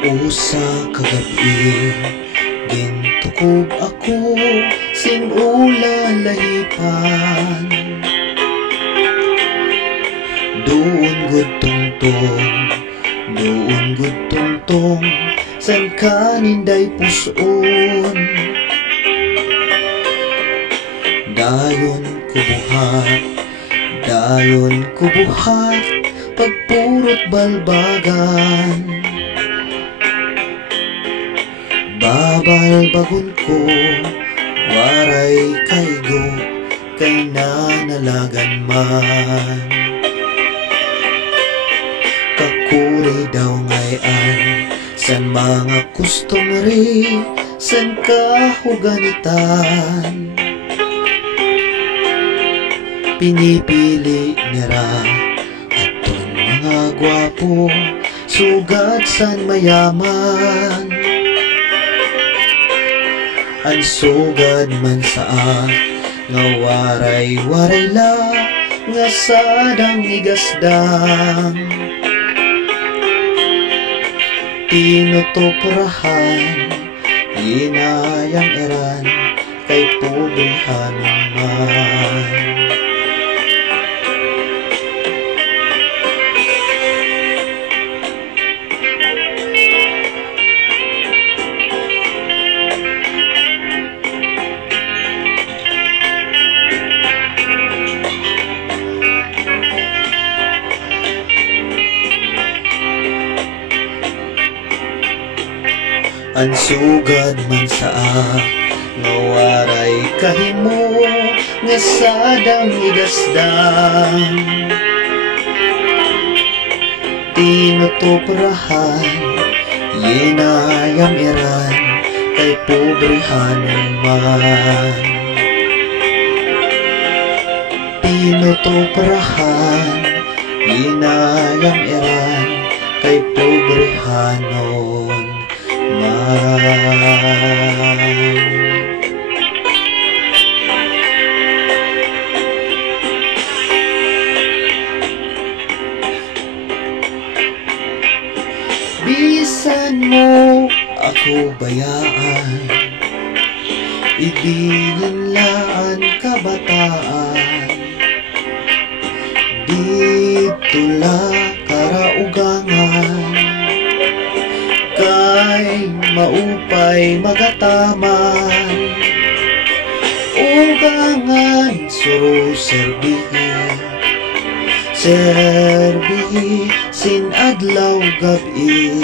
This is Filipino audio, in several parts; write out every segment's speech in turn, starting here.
Usa kagabi gintukob ako sin ulalahipan. Doon gud tungtong san kaninday puson. Dayon kubuhat pagpurot balbagan. Babalbagon ko waray kaygo kay nanalagan man. Kakuri daw ngayon san mga customary san kahuganitan. Pinipili nira aton mga gwapo sugad san mayaman. Ang sugad man saat nga waray la nga sadang igasdang. Tinutuprahan ginayang eran kay pobrehan man. Ang sugad man saak nga waray kahimo nga sadang igasdang. Tinutuprahan ginayang eran kay pobrehan man. Tinutuprahan ginayang eran kay pobrehanon man. Bisan mo ako bayaan, ibinanlaan kabataan. Dito la karaugangan kay maupay magataman. Ugangan suro serbihi sin adlaw gabi.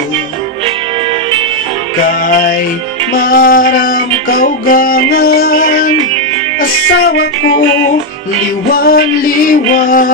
Kay maram kaugangan asawa ko liwan-liwan.